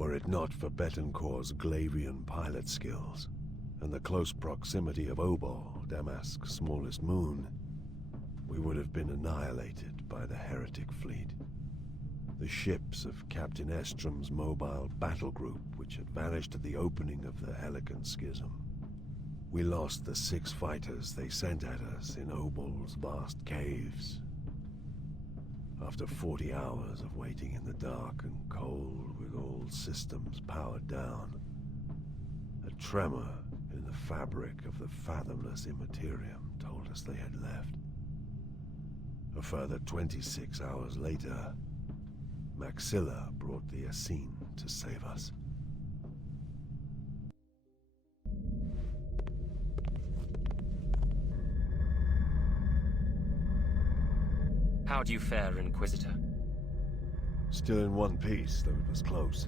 Were it not for Betancourt's Glavian pilot skills, and the close proximity of Obol, Damask's smallest moon, we would have been annihilated by the heretic fleet. The ships of Captain Estrom's mobile battle group, which had vanished at the opening of the Helican Schism. We lost the 6 fighters they sent at us in Obol's vast caves. After 40 hours of waiting in the dark and cold with all systems powered down, a tremor in the fabric of the fathomless immaterium told us they had left. A further 26 hours later, Maxilla brought the Essene to save us. How do you fare, Inquisitor? Still in one piece, though it was close.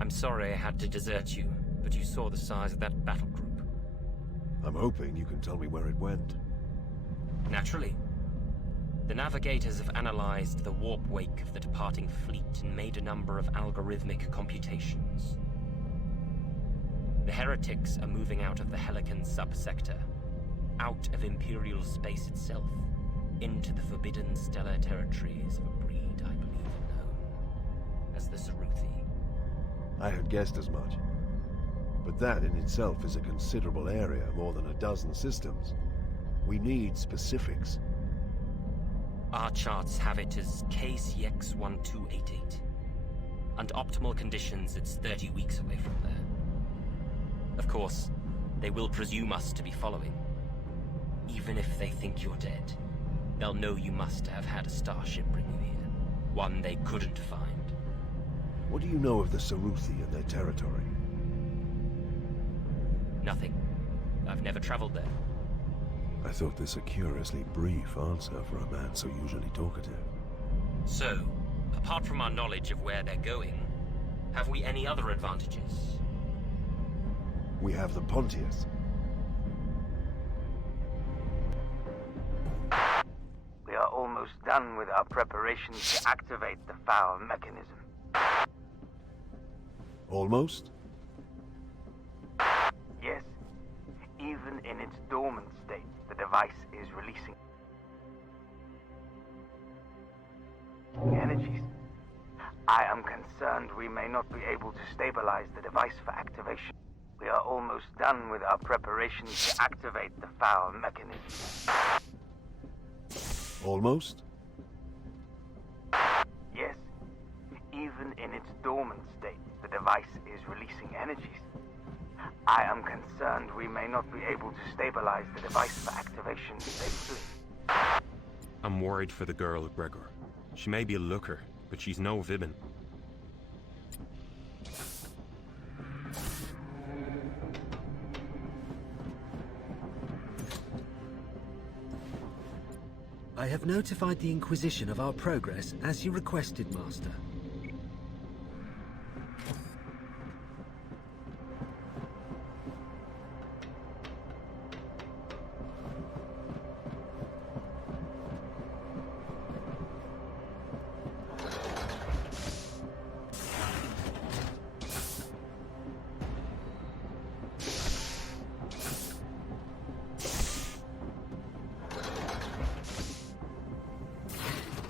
I'm sorry I had to desert you, but you saw the size of that battle group. I'm hoping you can tell me where it went. Naturally. The navigators have analyzed the warp wake of the departing fleet and made a number of algorithmic computations. The heretics are moving out of the Helican subsector, out of Imperial space itself, into the forbidden stellar territories of a breed I believe known as the Ceruthi. I had guessed as much. But that in itself is a considerable area, more than a dozen systems. We need specifics. Our charts have it as KCX-1288. Under optimal conditions, it's 30 weeks away from there. Of course, they will presume us to be following. Even if they think you're dead, they'll know you must have had a starship bring you here. One they couldn't find. What do you know of the Ceruthi and their territory? Nothing. I've never traveled there. I thought this a curiously brief answer for a man so usually talkative. So, apart from our knowledge of where they're going, have we any other advantages? We have the Pontius. We are almost done with our preparations to activate the foul mechanism. Almost? Yes. Even in its dormant state, the device is releasing energies. I am concerned we may not be able to stabilize the device for activation. We are almost done with our preparations to activate the foul mechanism. Almost? Yes. Even in its dormant state, the device is releasing energies. I am concerned we may not be able to stabilize the device for activation safely. I'm worried for the girl, Gregor. She may be a looker, but she's no Vibin. I have notified the Inquisition of our progress as you requested, Master.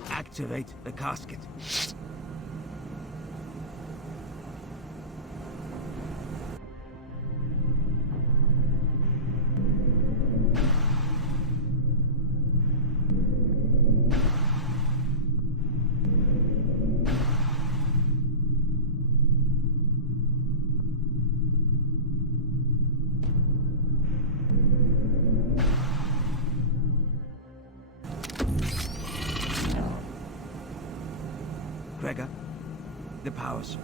Activate the casket. Gregor, the power source.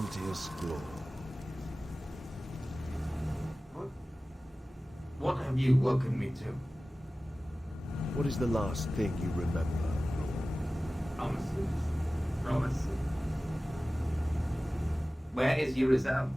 Pontius Glor. What have you woken me to? What is the last thing you remember, Glor? Promises. Promises. Where is Urizel?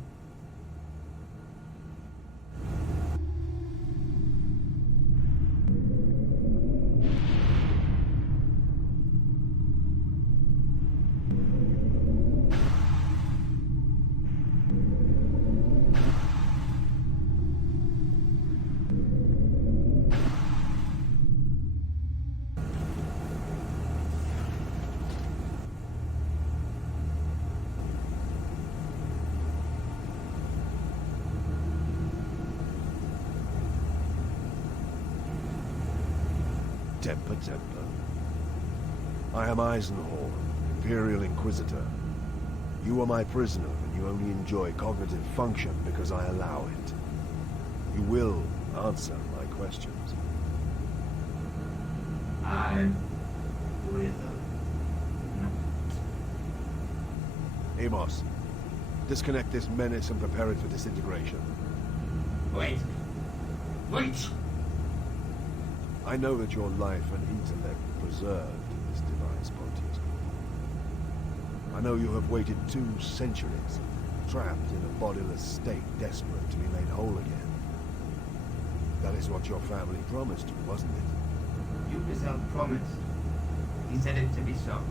Temper. I am Eisenhorn, Imperial Inquisitor. You are my prisoner, and you only enjoy cognitive function because I allow it. You will answer my questions. I will. Amos, disconnect this menace and prepare it for disintegration. Wait. Wait! I know that your life and intellect were preserved in this device, Pontius. I know you have waited 2 centuries, trapped in a bodiless state, desperate to be made whole again. That is what your family promised you, wasn't it? Urizel promised. He said it to be so.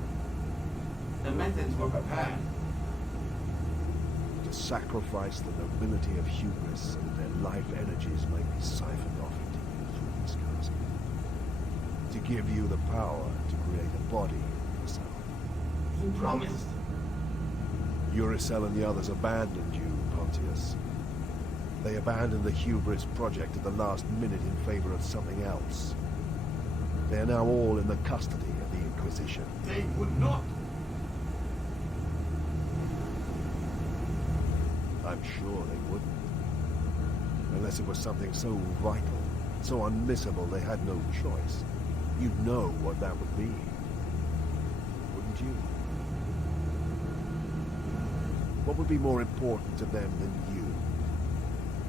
The methods were prepared. To sacrifice the nobility of hubris so that their life energies might be siphoned off into you through this casket. To give you the power to create a body for yourself. He promised. Urizel and the others abandoned you, Pontius. They abandoned the hubris project at the last minute in favor of something else. They are now all in the custody of the Inquisition. They would not. I'm sure they wouldn't. Unless it was something so vital, so unmissable they had no choice. You'd know what that would be. Wouldn't you? What would be more important to them than you?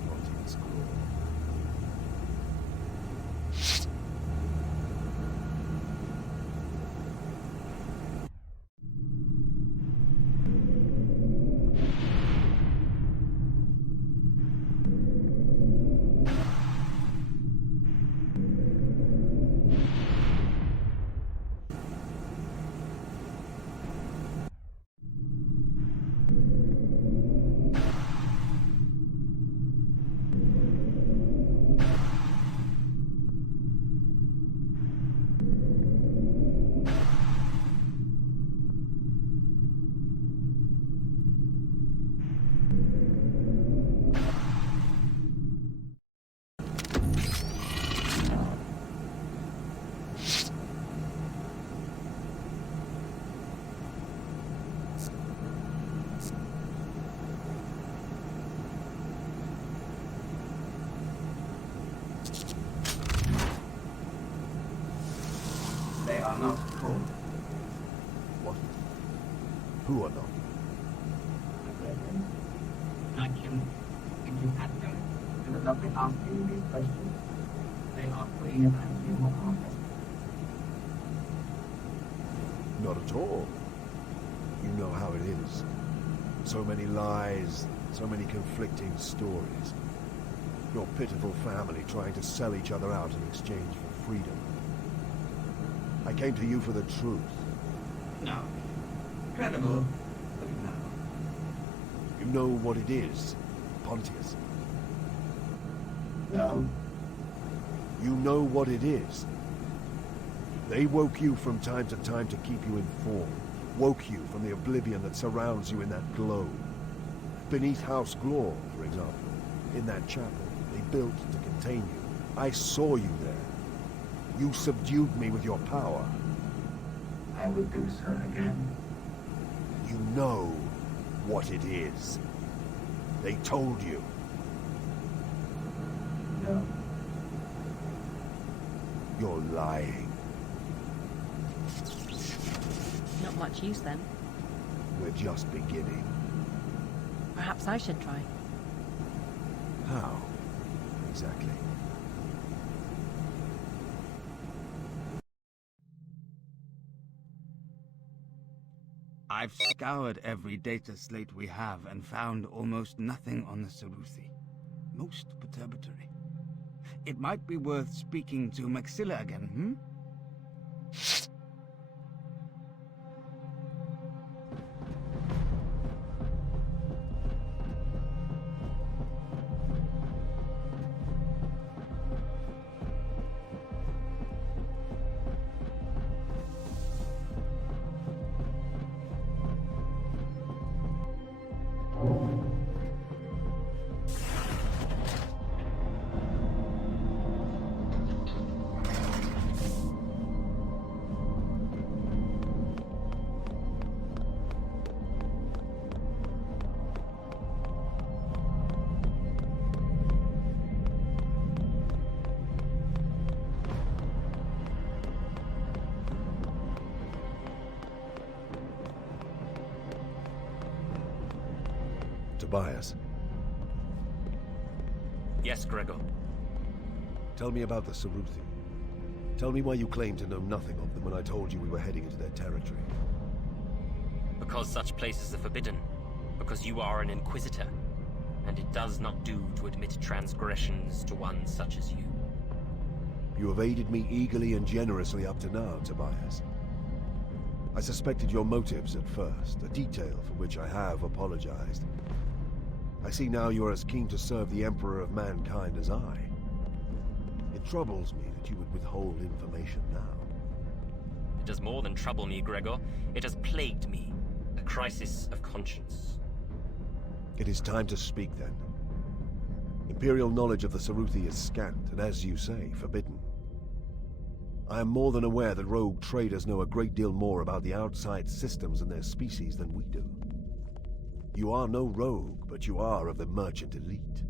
Pontius Glor? They are not cool. What? Who are not? Like him. If you had them, you would not be asking these questions. They are free and you more honest. Not at all. You know how it is. So many lies, so many conflicting stories. Your pitiful family trying to sell each other out in exchange for freedom. I came to you for the truth. No. Credible, but no. You know what it is, Pontius. No. You know what it is. They woke you from time to time to keep you informed. Woke you from the oblivion that surrounds you in that globe. Beneath House Glor, for example, in that chapel they built to contain you. I saw you there. You subdued me with your power. I would do so again. You know what it is. They told you. No. You're lying. Not much use then. We're just beginning. Perhaps I should try. How? Exactly. I've scoured every data slate we have and found almost nothing on the Saruthi. Most perturbatory. It might be worth speaking to Maxilla again, hmm? Tobias, Yes, Gregor. tell me about the Saruthi. Tell me why you claim to know nothing of them when I told you we were heading into their territory. Because such places are forbidden. Because you are an Inquisitor. And it does not do to admit transgressions to one such as you. You have aided me eagerly and generously up to now, Tobias. I suspected your motives at first, a detail for which I have apologized. I see now you are as keen to serve the Emperor of Mankind as I. It troubles me that you would withhold information now. It does more than trouble me, Gregor. It has plagued me. A crisis of conscience. It is time to speak, then. Imperial knowledge of the Saruthi is scant, and as you say, forbidden. I am more than aware that rogue traders know a great deal more about the outside systems and their species than we do. You are no rogue, but you are of the merchant elite.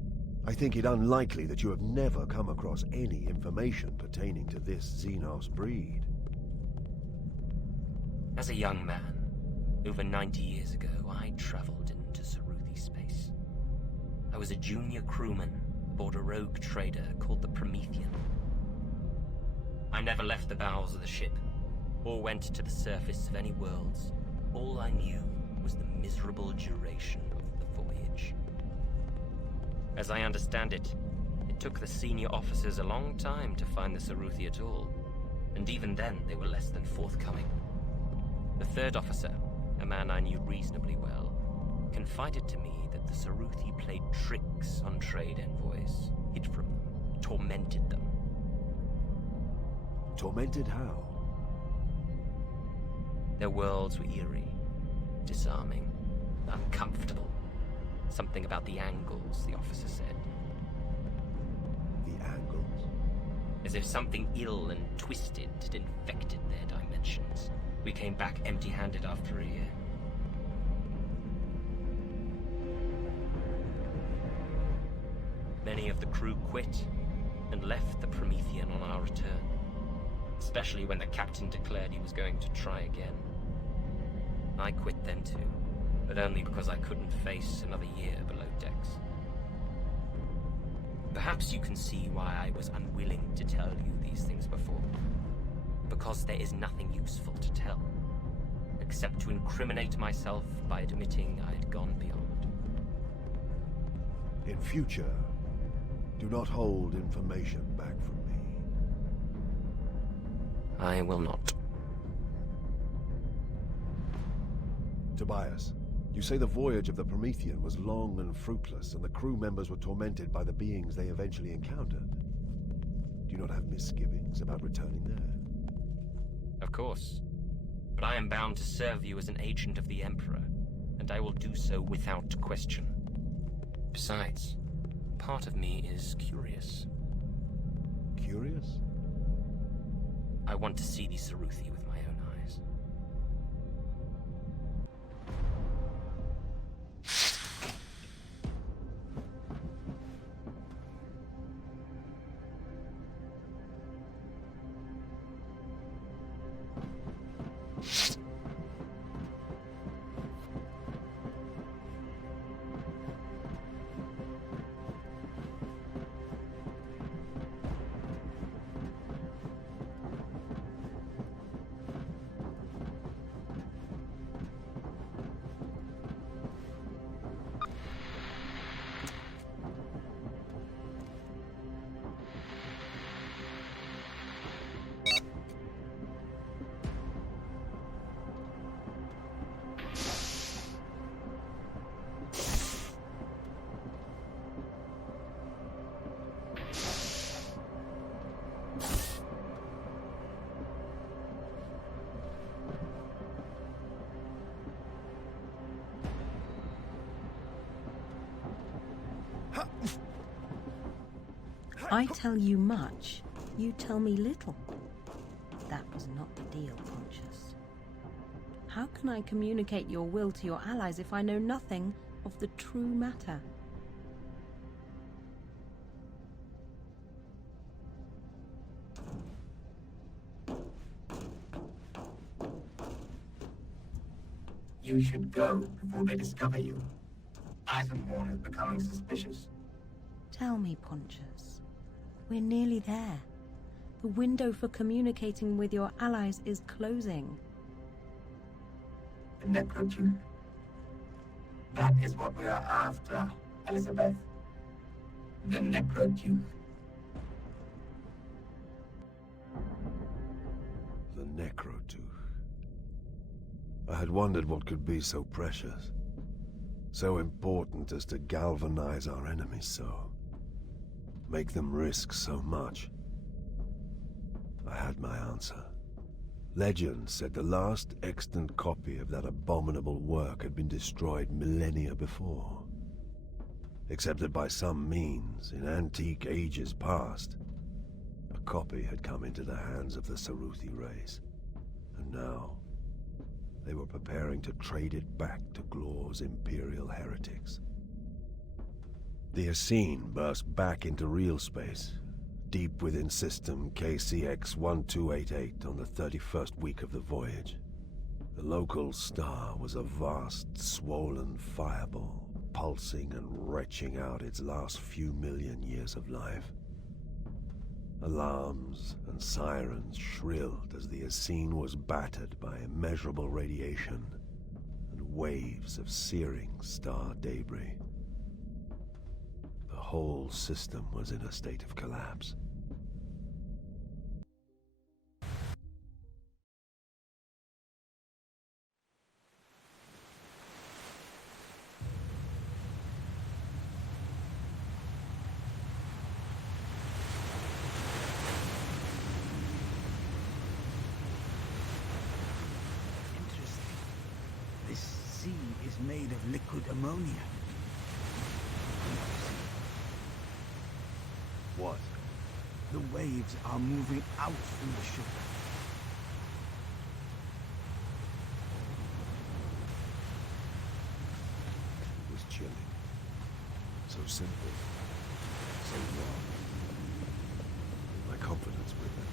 I think it unlikely that you have never come across any information pertaining to this Xenos breed. As a young man, over 90 years ago, I traveled into Saruthi space. I was a junior crewman aboard a rogue trader called the Promethean. I never left the bows of the ship, or went to the surface of any worlds. All I knew was the miserable duration of the voyage. As I understand it, it took the senior officers a long time to find the Saruthi at all, and even then they were less than forthcoming. The third officer, a man I knew reasonably well, confided to me that the Saruthi played tricks on trade envoys, hid from them, tormented them. Tormented how? Their worlds were eerie, disarming, uncomfortable. Something about the angles, the officer said. The angles? As if something ill and twisted had infected their dimensions. We came back empty-handed after a year. Many of the crew quit and left the Promethean on our return. Especially when the captain declared he was going to try again. I quit then too, but only because I couldn't face another year below decks. Perhaps you can see why I was unwilling to tell you these things before. Because there is nothing useful to tell, except to incriminate myself by admitting I had gone beyond. In future, do not hold information back from me. I will not. Tobias, you say the voyage of the Promethean was long and fruitless, and the crew members were tormented by the beings they eventually encountered. Do you not have misgivings about returning there? Of course. But I am bound to serve you as an agent of the Emperor, and I will do so without question. Besides, part of me is curious. Curious? I want to see the Saruthi with my own eyes. I tell you much, you tell me little. That was not the deal, Pontius. How can I communicate your will to your allies if I know nothing of the true matter? You should go before they discover you. Eisenhorn is becoming suspicious. Tell me, Pontius. We're nearly there. The window for communicating with your allies is closing. The necrotooth. That is what we are after, Elizabeth. The necrotooth. The necrotooth. I had wondered what could be so precious, so important as to galvanize our enemies so, make them risk so much. I had my answer. Legend said the last extant copy of that abominable work had been destroyed millennia before. Except that by some means, in antique ages past, a copy had come into the hands of the Saruthi race, and now they were preparing to trade it back to Glor's Imperial heretics. The Essene burst back into real space, deep within system KCX-1288 on the 31st week of the voyage. The local star was a vast, swollen fireball, pulsing and retching out its last few million years of life. Alarms and sirens shrilled as the Essene was battered by immeasurable radiation and waves of searing star debris. The whole system was in a state of collapse. Made of liquid ammonia. What? The waves are moving out from the ship. It was chilling. So simple. So wrong. My confidence with it.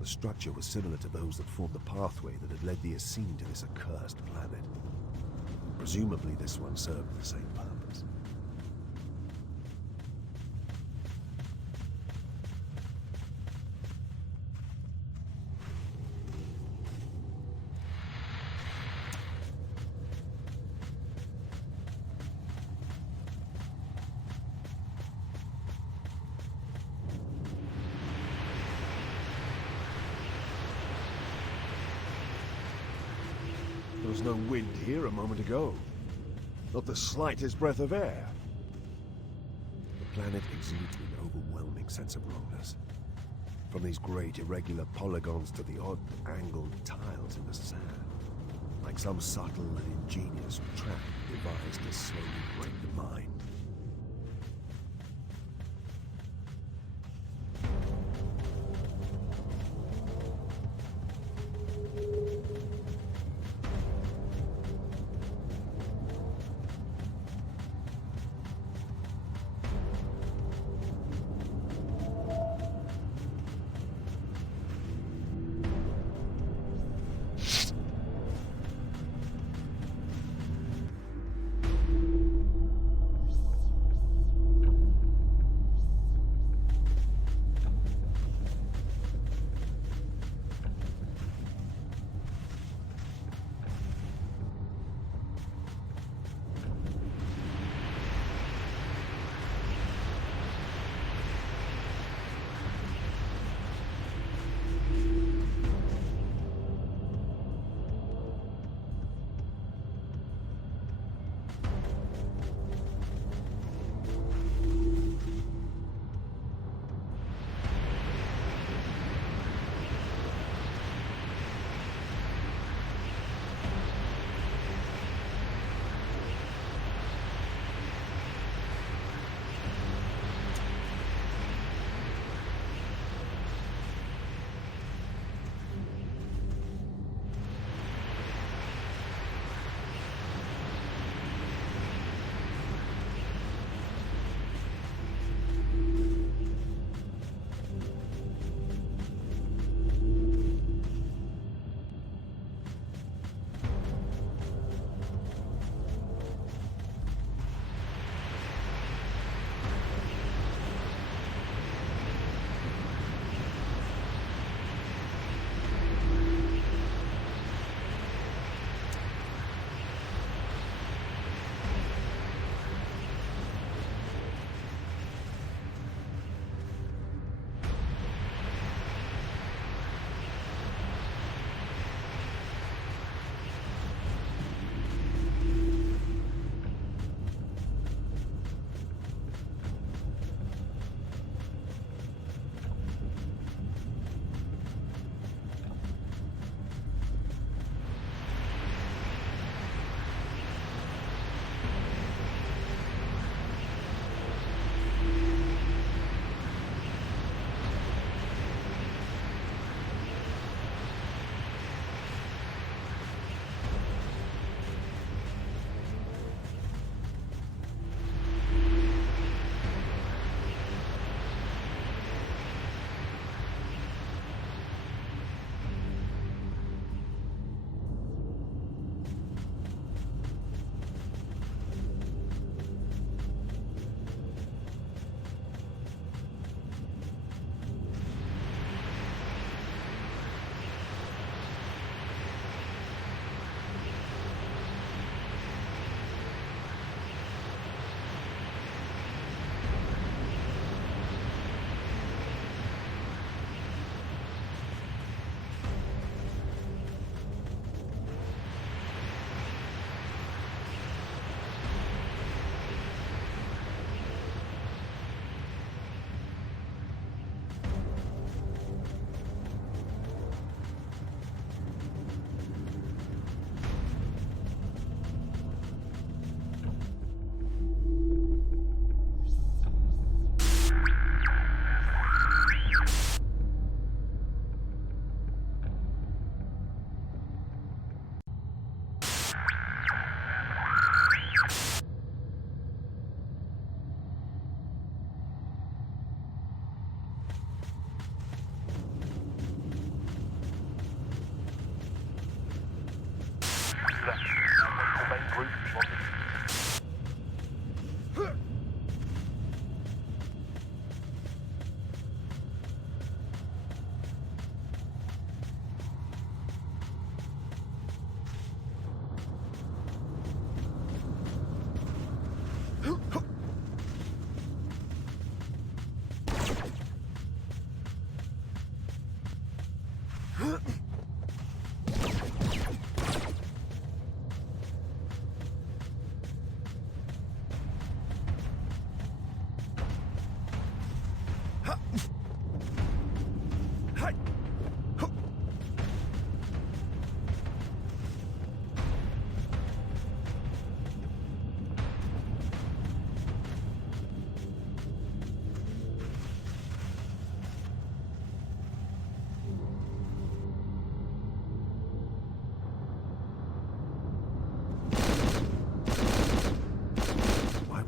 The structure was similar to those that formed the pathway that had led the Essene to this accursed planet. Presumably this one served the same purpose. was no wind here a moment ago. Not the slightest breath of air. The planet exudes an overwhelming sense of wrongness. From these great irregular polygons to the odd angled tiles in the sand. Like some subtle and ingenious trap devised to slowly break the mind.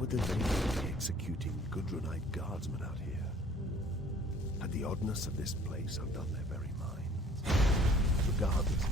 Would they be executing Gudrunite guardsmen out here? Had the oddness of this place undone their very minds? Regardless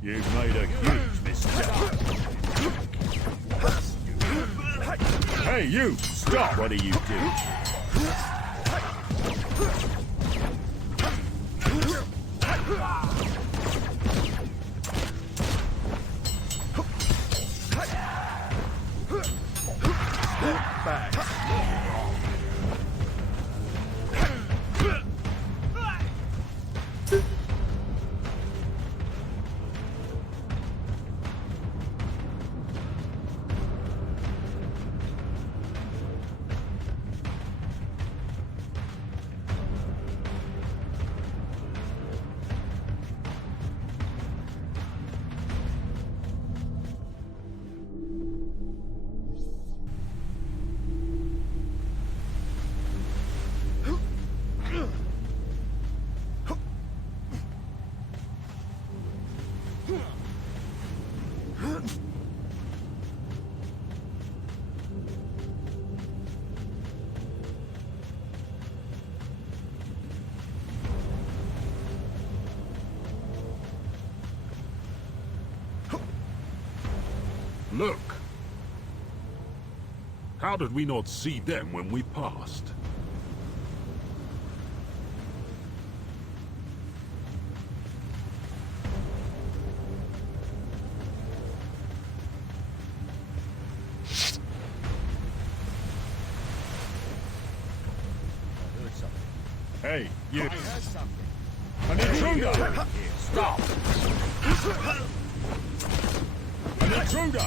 You've made a huge mistake. Hey, you! Stop! What are you doing? Step back. How did we not see them when we passed? Hey, you! I heard something. An intruder! Stop! An intruder!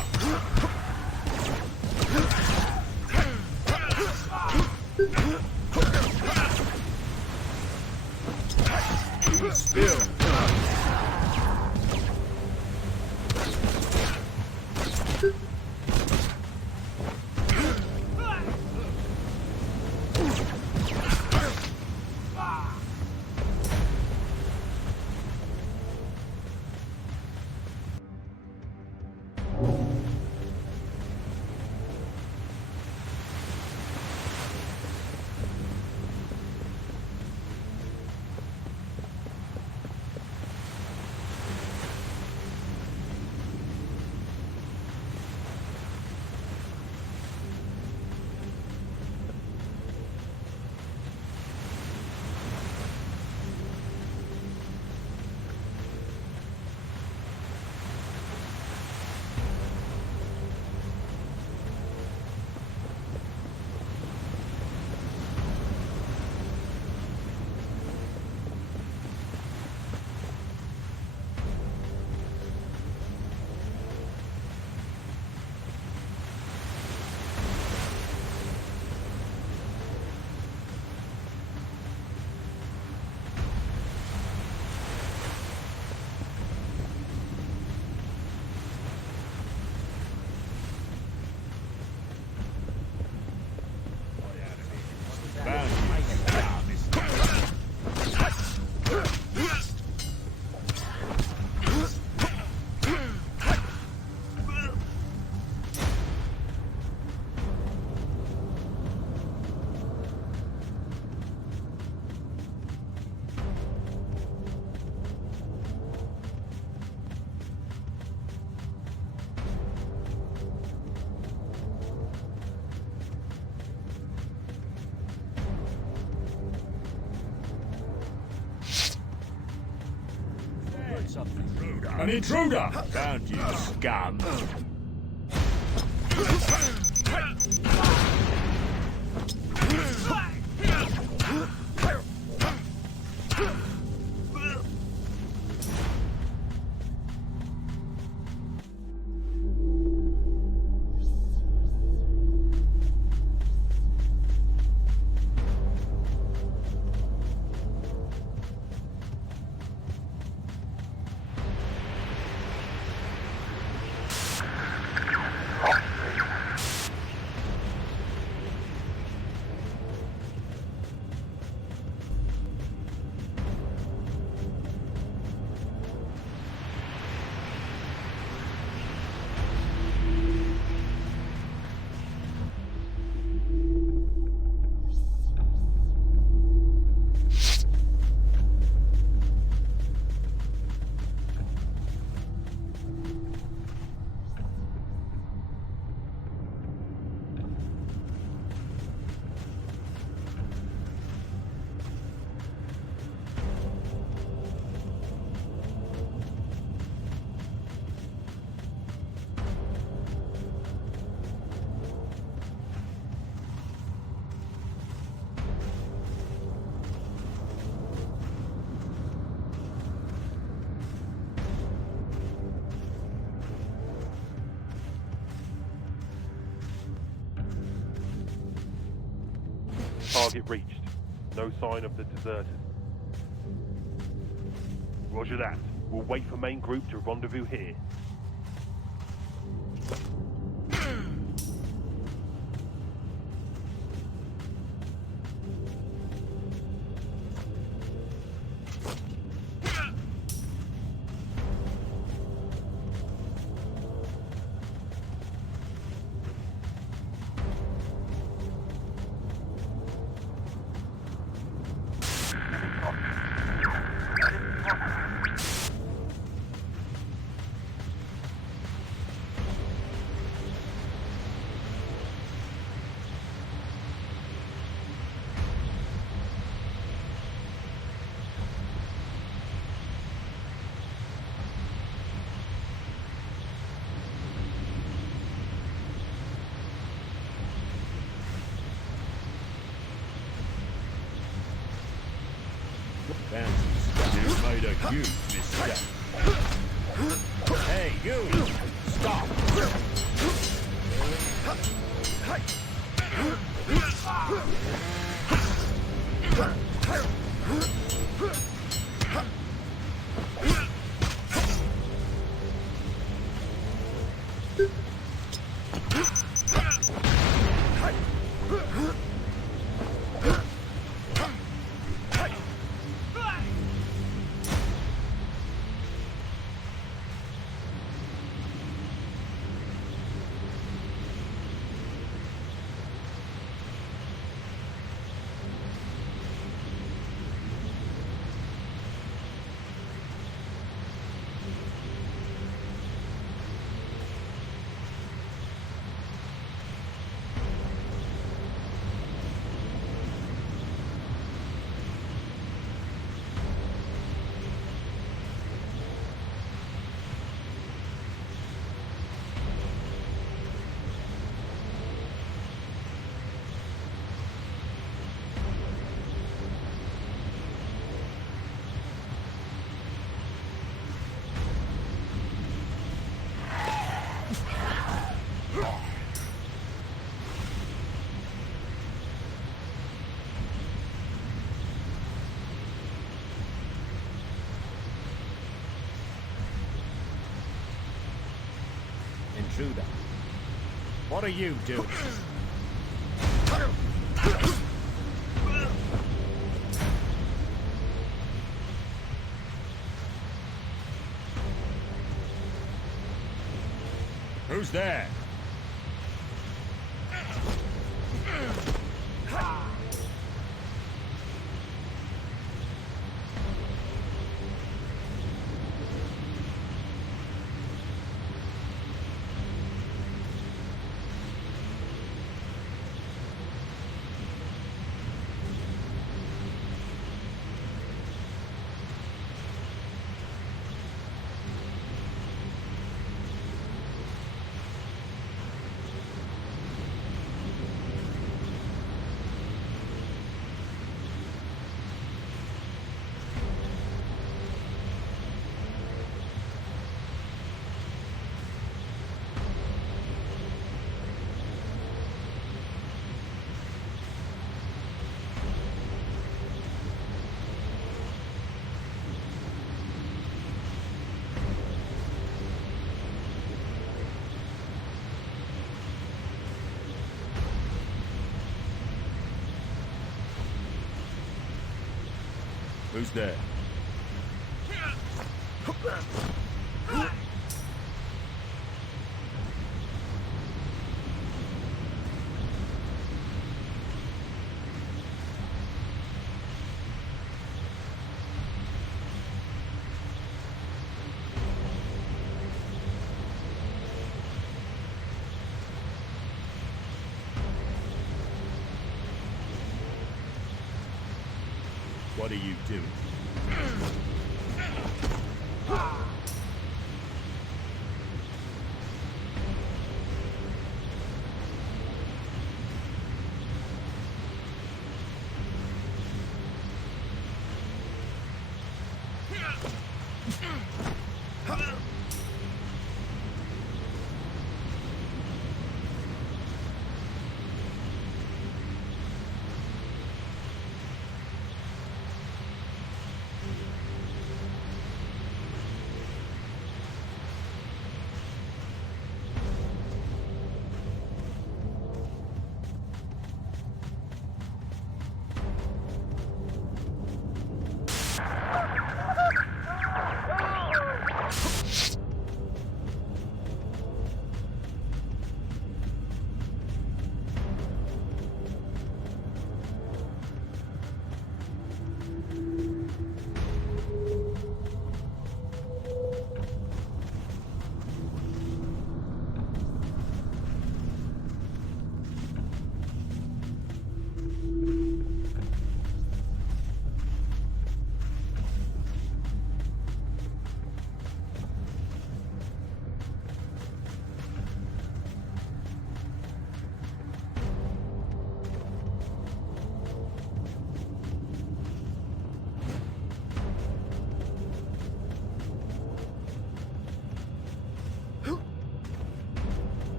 Spill! An intruder! Found you, scum! Target reached. No sign of the deserters. Roger that. We'll wait for main group to rendezvous here. Fancy stuff. You've made a huge mistake. Hey, you! Stop! Intruder. What are you doing? Who's there? Who's there? What are you doing?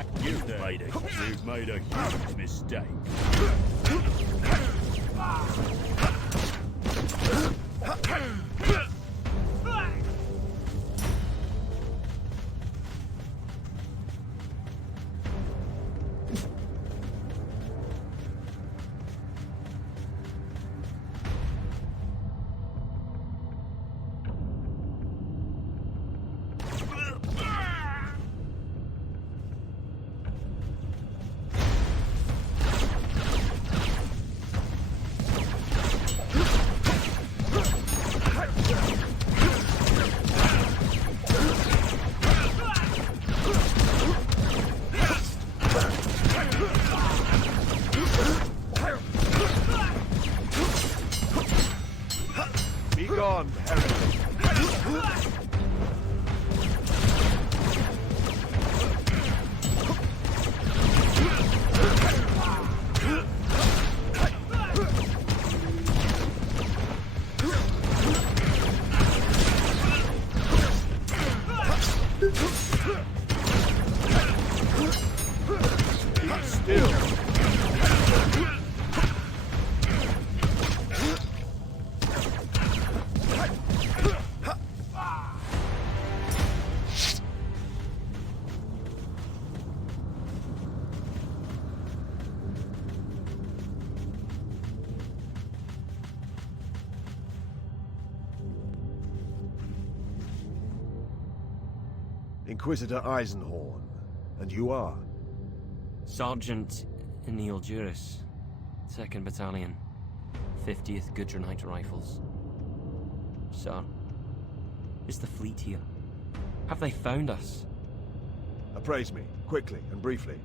back. You've made a huge mistake. Be gone, heretic. Be still. Inquisitor Eisenhorn, and you are? Sergeant Neil Juris, 2nd Battalion, 50th Gudrunite Rifles. Sir, is the fleet here? Have they found us? Appraise me, quickly and briefly.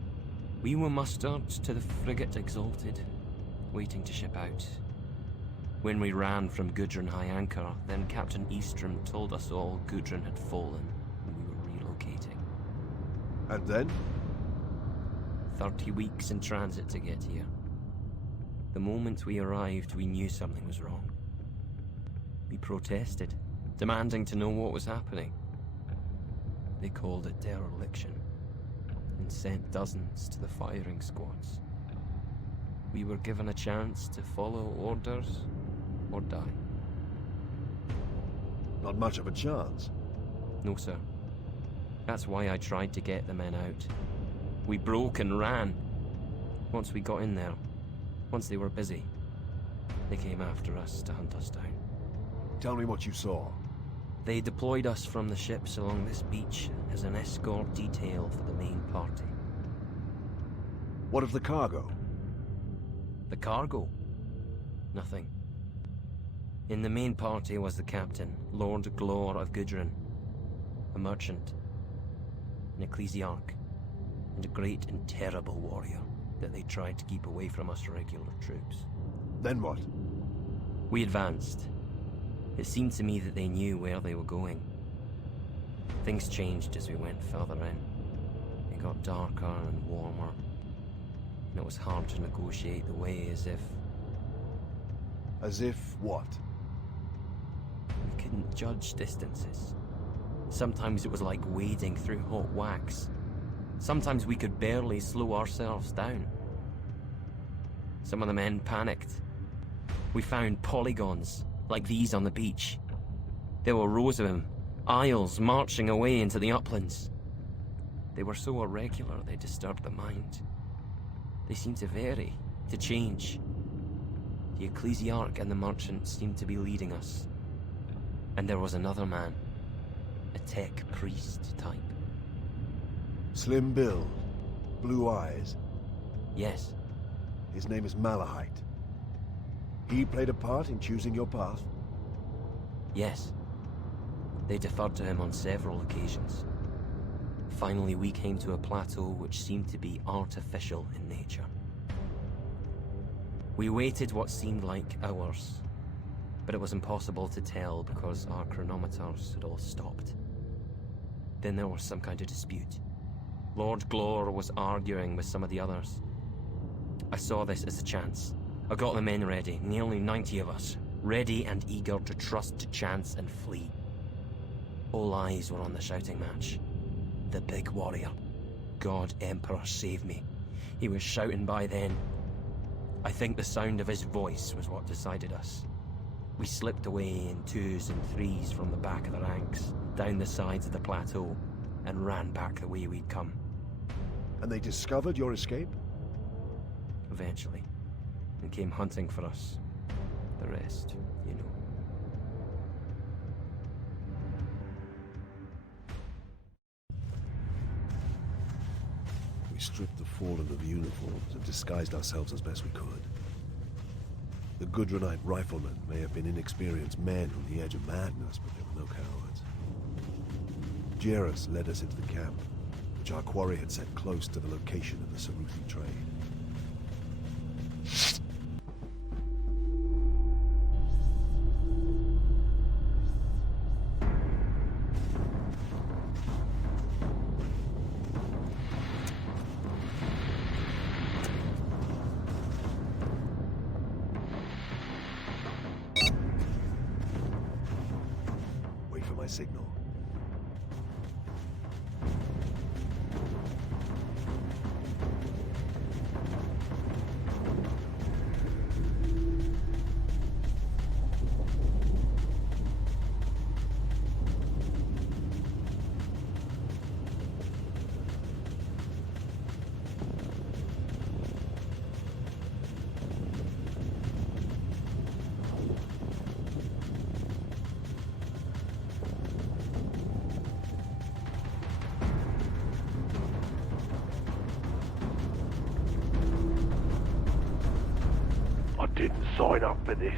We were mustered to the frigate Exalted, waiting to ship out. When we ran from Gudrun High Anchor, then Captain Eastrom told us all Gudrun had fallen and we were relocating. And then? 30 weeks in transit to get here. The moment we arrived, we knew something was wrong. We protested, demanding to know what was happening. They called it dereliction and sent dozens to the firing squads. We were given a chance to follow orders or die. Not much of a chance. No, sir. That's why I tried to get the men out. We broke and ran. Once we got in there, once they were busy, they came after us to hunt us down. Tell me what you saw. They deployed us from the ships along this beach as an escort detail for the main party. What of the cargo? The cargo? Nothing. In the main party was the captain, Lord Glor of Gudrun, a merchant, an ecclesiarch, and a great and terrible warrior that they tried to keep away from us regular troops. Then what? We advanced. It seemed to me that they knew where they were going. Things changed as we went further in. It got darker and warmer, and it was hard to negotiate the way as if... As if what? We couldn't judge distances. Sometimes it was like wading through hot wax. Sometimes we could barely slow ourselves down. Some of the men panicked. We found polygons, like these on the beach. There were rows of them, aisles marching away into the uplands. They were so irregular they disturbed the mind. They seemed to vary, to change. The ecclesiarch and the merchant seemed to be leading us. And there was another man, a tech priest type. Slim build, blue eyes. Yes. His name is Malahite. He played a part in choosing your path? Yes. They deferred to him on several occasions. Finally, we came to a plateau which seemed to be artificial in nature. We waited what seemed like hours, but it was impossible to tell because our chronometers had all stopped. Then there was some kind of dispute. Lord Glor was arguing with some of the others. I saw this as a chance. I got the men ready, nearly 90 of us, ready and eager to trust to chance and flee. All eyes were on the shouting match. The big warrior, God, Emperor, save me. He was shouting by then. I think the sound of his voice was what decided us. We slipped away in 2s and 3s from the back of the ranks, down the sides of the plateau, and ran back the way we'd come. And they discovered your escape? Eventually. And came hunting for us. The rest, you know. We stripped the fallen of uniforms and disguised ourselves as best we could. The Gudrunite riflemen may have been inexperienced men on the edge of madness, but they were no cowards. Jerus led us into the camp, which our quarry had set close to the location of the Saruthi trade. Signal. Didn't sign up for this.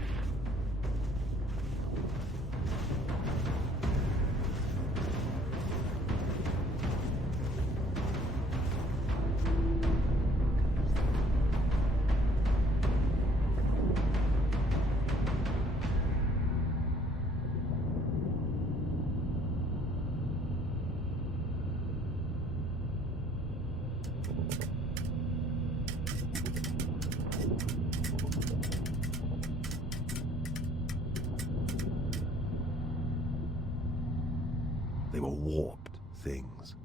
They were warped things.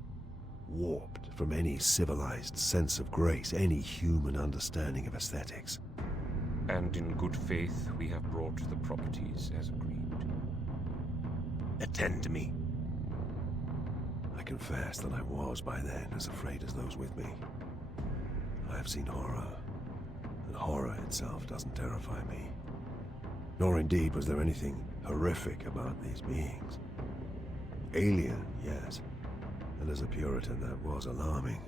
Warped from any civilized sense of grace, any human understanding of aesthetics. And in good faith, we have brought the properties as agreed. Attend to me. I confess that I was by then as afraid as those with me. I have seen horror, and horror itself doesn't terrify me. Nor indeed was there anything horrific about these beings. Alien, yes, and as a Puritan that was alarming.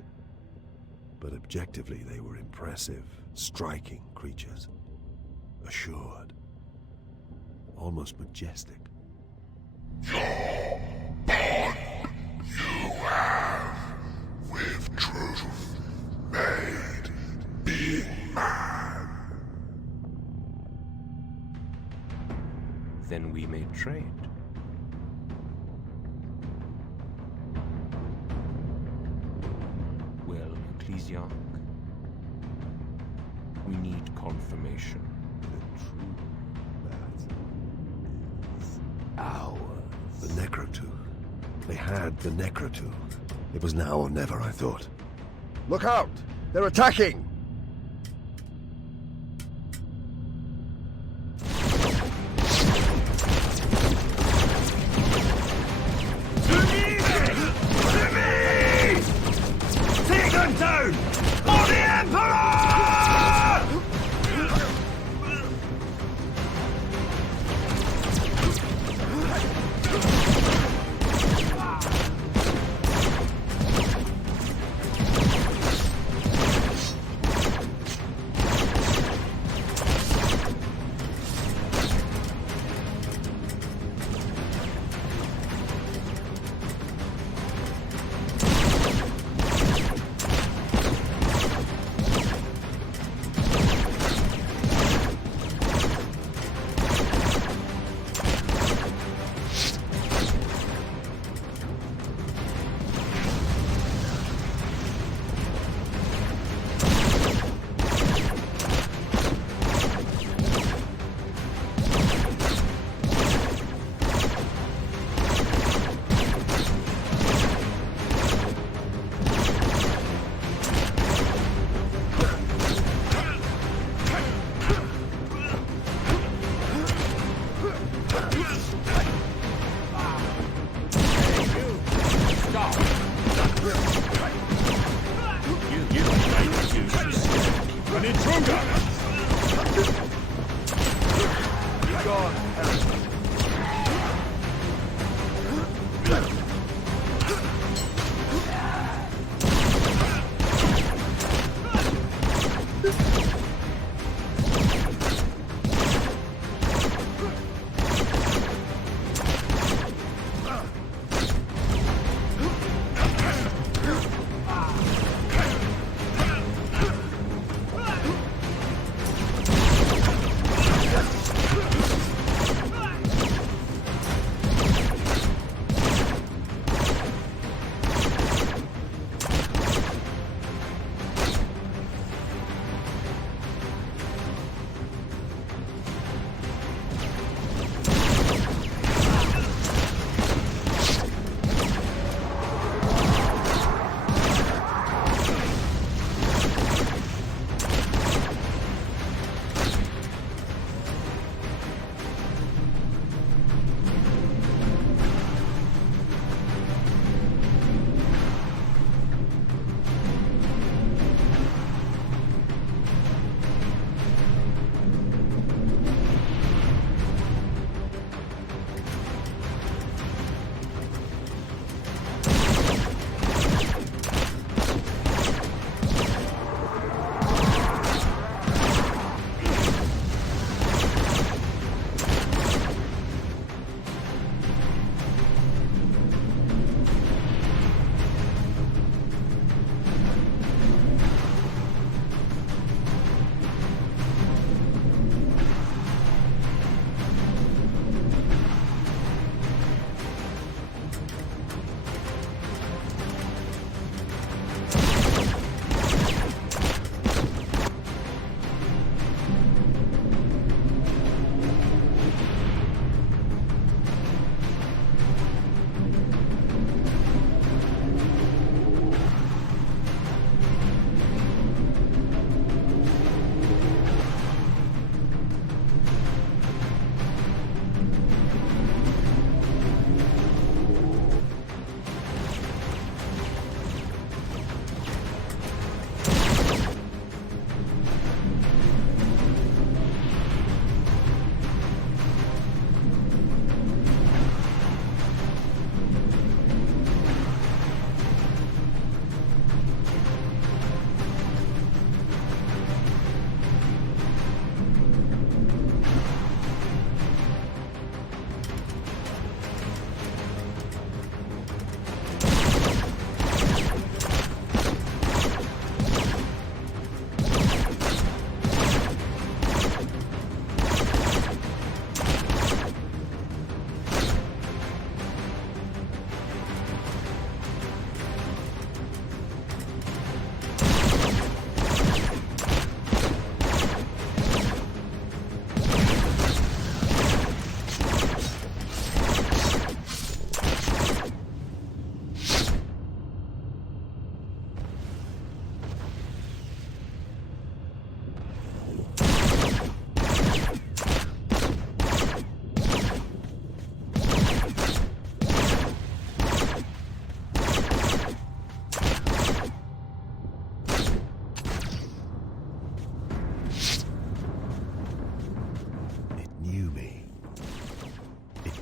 But objectively they were impressive, striking creatures. Assured. Almost majestic. Your bond you have with truth made being man. Then we may trade. Ecclesiarch, we need confirmation. The truth that is ours. The Necrotooth. They had the Necrotooth. It was now or never, I thought. Look out! They're attacking!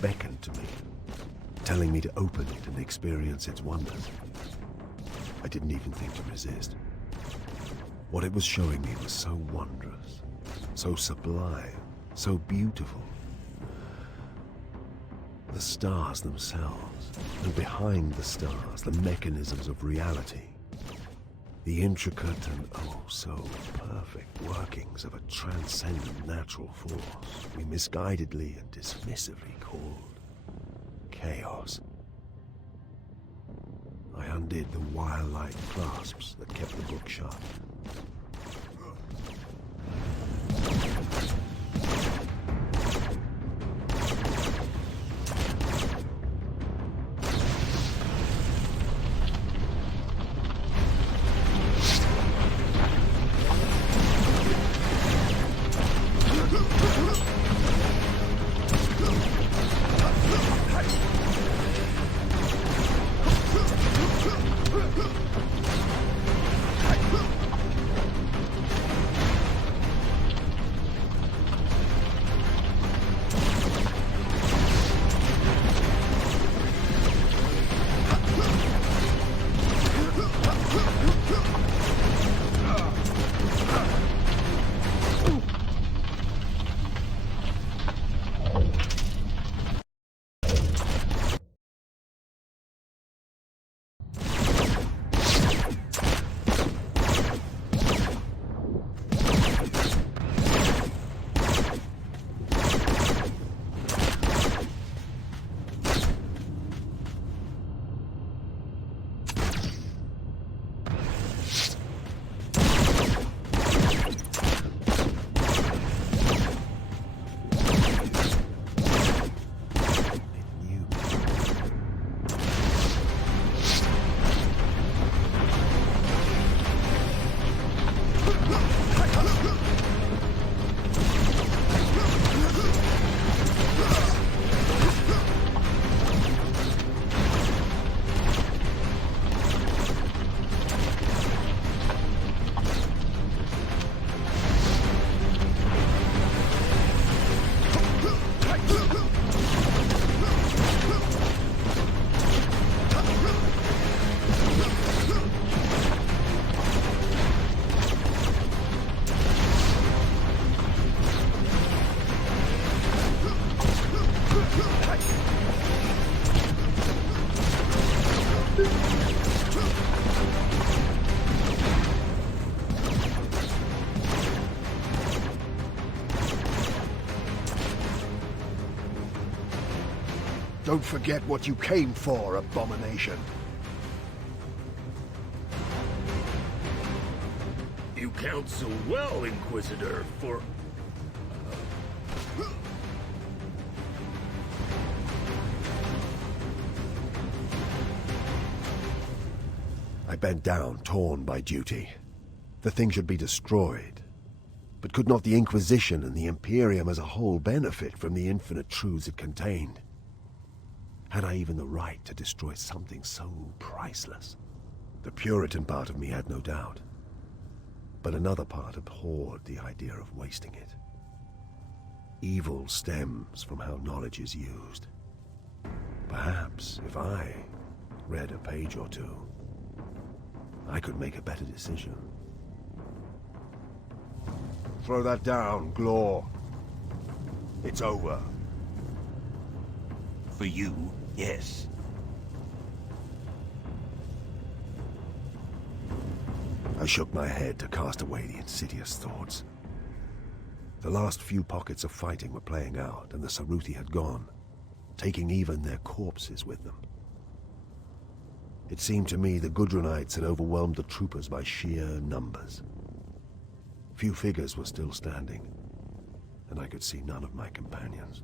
beckoned to me, telling me to open it and experience its wonders. I didn't even think to resist. What it was showing me was so wondrous, so sublime, so beautiful. The stars themselves, and behind the stars, the mechanisms of reality. The intricate and oh so perfect workings of a transcendent natural force we misguidedly and dismissively called chaos. I undid the wire-like clasps that kept the book shut. Don't forget what you came for, abomination. You counsel well, Inquisitor, for... I bent down, torn by duty. The thing should be destroyed. But could not the Inquisition and the Imperium as a whole benefit from the infinite truths it contained? Had I even the right to destroy something so priceless? The Puritan part of me had no doubt. But another part abhorred the idea of wasting it. Evil stems from how knowledge is used. Perhaps if I read a page or two, I could make a better decision. Throw that down, Glor. It's over. For you, yes. I shook my head to cast away the insidious thoughts. The last few pockets of fighting were playing out, and the Saruthi had gone, taking even their corpses with them. It seemed to me the Gudrunites had overwhelmed the troopers by sheer numbers. Few figures were still standing, and I could see none of my companions.